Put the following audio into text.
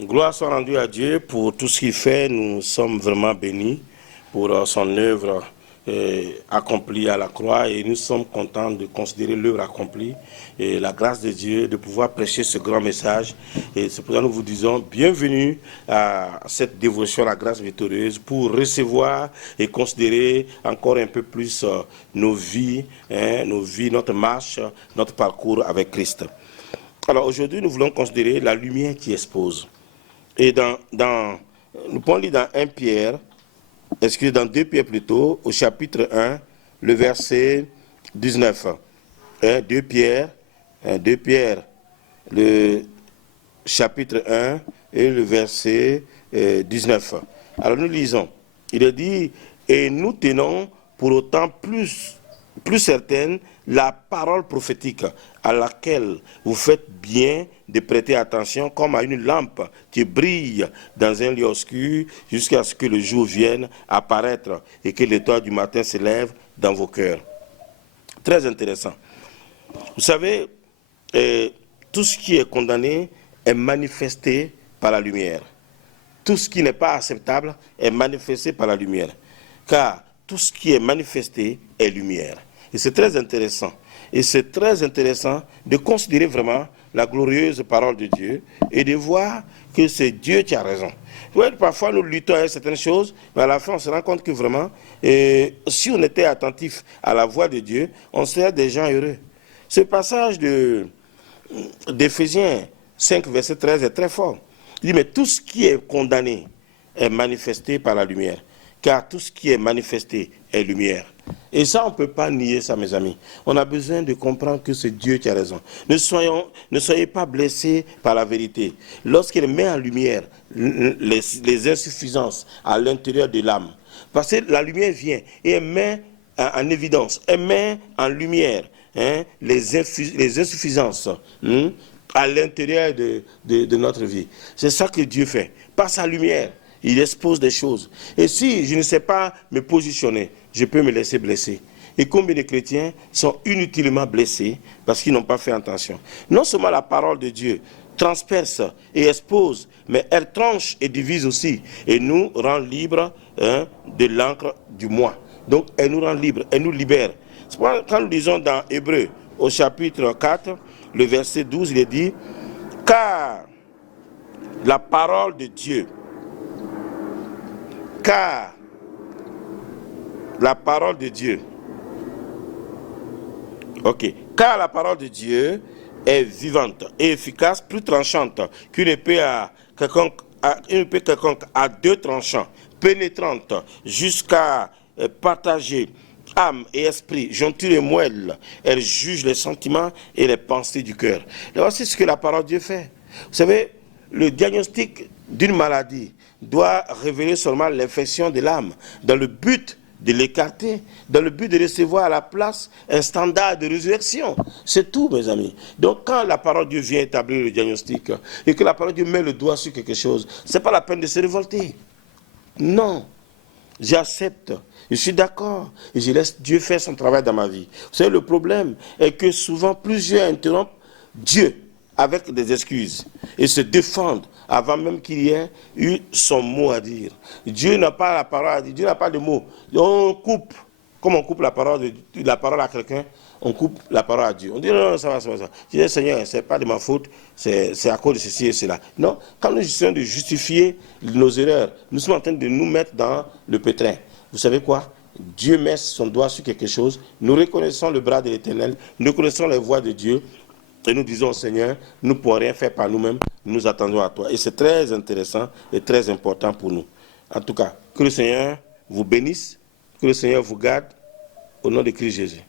Gloire soit rendue à Dieu pour tout ce qu'il fait. Nous sommes vraiment bénis pour son œuvre accomplie à la croix et nous sommes contents de considérer l'œuvre accomplie et la grâce de Dieu de pouvoir prêcher ce grand message. Et c'est pour ça que nous vous disons bienvenue à cette dévotion à la grâce victorieuse pour recevoir et considérer encore un peu plus nos vies, notre marche, notre parcours avec Christ. Alors aujourd'hui, nous voulons considérer la lumière qui expose. Et nous pouvons lire dans 1 Pierre, dans 2 Pierre plutôt, au chapitre 1, le verset 19. 2 Pierre, le chapitre 1 et le verset 19. Alors nous lisons. Il est dit, et nous tenons pour autant plus certaine la parole prophétique à laquelle vous faites bien de prêter attention comme à une lampe qui brille dans un lieu obscur jusqu'à ce que le jour vienne apparaître et que l'étoile du matin se lève dans vos cœurs. Très intéressant. Vous savez, tout ce qui est condamné est manifesté par la lumière. Tout ce qui n'est pas acceptable est manifesté par la lumière. Car tout ce qui est manifesté est lumière. Et c'est très intéressant. Et c'est très intéressant de considérer vraiment la glorieuse parole de Dieu et de voir que c'est Dieu qui a raison. Oui, parfois nous luttons avec certaines choses, mais à la fin on se rend compte que vraiment, si on était attentif à la voix de Dieu, on serait des gens heureux. Ce passage d'Éphésiens 5, verset 13 est très fort. Il dit, mais tout ce qui est condamné est manifesté par la lumière. Car tout ce qui est manifesté est lumière. Et ça, on ne peut pas nier ça, mes amis. On a besoin de comprendre que c'est Dieu qui a raison. Ne soyez pas blessés par la vérité. Lorsqu'il met en lumière les insuffisances à l'intérieur de l'âme, parce que la lumière vient et elle met en évidence, elle met en lumière les insuffisances à l'intérieur de notre vie. C'est ça que Dieu fait. Par sa lumière, il expose des choses. Et si je ne sais pas me positionner, je peux me laisser blesser. Et combien de chrétiens sont inutilement blessés parce qu'ils n'ont pas fait attention. Non seulement la parole de Dieu transperce et expose, mais elle tranche et divise aussi. Et nous rend libres de l'encre du moi. Donc elle nous rend libres, elle nous libère. C'est pourquoi quand nous lisons dans Hébreux, au chapitre 4, le verset 12, il est dit, car la parole de Dieu, car la parole de Dieu est vivante et efficace, plus tranchante qu'une épée quelconque à deux tranchants, pénétrante jusqu'à partager âme et esprit, jointure et moelle. Elle juge les sentiments et les pensées du cœur. Et voici ce que la parole de Dieu fait. Vous savez, le diagnostic d'une maladie doit révéler seulement l'infection de l'âme, dans le but de l'écarter, dans le but de recevoir à la place un standard de résurrection. C'est tout, mes amis. Donc, quand la parole de Dieu vient établir le diagnostic et que la parole de Dieu met le doigt sur quelque chose, ce n'est pas la peine de se révolter. Non, j'accepte, je suis d'accord et je laisse Dieu faire son travail dans ma vie. Vous savez, le problème est que souvent plusieurs interrompent Dieu avec des excuses et se défendent avant même qu'il y ait eu son mot à dire. Dieu n'a pas la parole à dire, Dieu n'a pas de mots. On coupe, comme on coupe la parole à quelqu'un, on coupe la parole à Dieu. On dit non, ça va. Je dis Seigneur, ce n'est pas de ma faute, c'est à cause de ceci et cela. Non, quand nous essayons de justifier nos erreurs, nous sommes en train de nous mettre dans le pétrin. Vous savez quoi? Dieu met son doigt sur quelque chose, nous reconnaissons le bras de l'Éternel, nous connaissons les voies de Dieu, et nous disons au Seigneur, nous ne pouvons rien faire par nous-mêmes, nous attendons à toi. Et c'est très intéressant et très important pour nous. En tout cas, que le Seigneur vous bénisse, que le Seigneur vous garde, au nom de Christ Jésus.